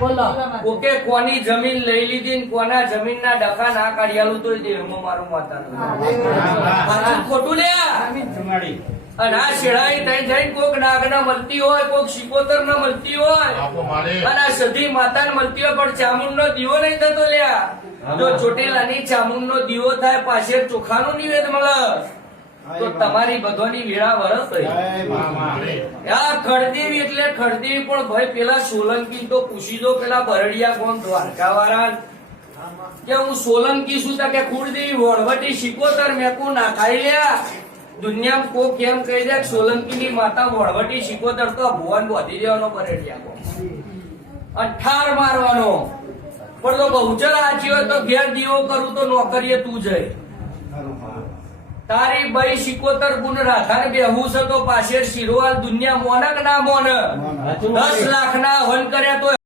બોલો ઓકે કોની જમીન લઈ લીધી ને કોના જમીનના ડખા ના કાઢ્યાલું તો દેહમાં મારું માતા ખોટું લે. અને આ શેડાઈ તઈ જઈને કોક નાગના મળતી હોય, કોક શિકોતર ના મળતી હોય, અને આ સધી માતા મળતી હોય, પણ ચામુંડ નો દીવો નહીં થતો લ્યા. જો ચોટેલાની ચામુંડ નો દીવો થાય, પાસે ચોખાનું નિવેદ મળે, તો તમારી બધોની વેળા વરસ આ ખડદેવી એટલે ખડદેવી. પણ ભાઈ પેલા સોલંકી તો પૂછી દો, પેલા બરડિયા કોણ દ્વારકા વાળા કે હું સોલંકી છું કે કુળદેવી વળવટી શિકોતર મેકું ના ખાઈ લ્યા. દુનિયામાં કોઈ કેમ કહી દે સોલંકી ની માતા વળવટી શિકોતર તો ભુવન બોધી દેવાનો બરડિયા કો 18 મારવાનો. પણ તો બહુચર આજી હોય તો ઘેર દીવો કરું તો નોકરીએ તું જઈ. તારી ભાઈ શિકોતર ગુણ રાધાને બેહું છે તો પાછળ શિરોવાલ દુનિયા મોનક ના મોન 10 લાખ ના હવન કર્યા તો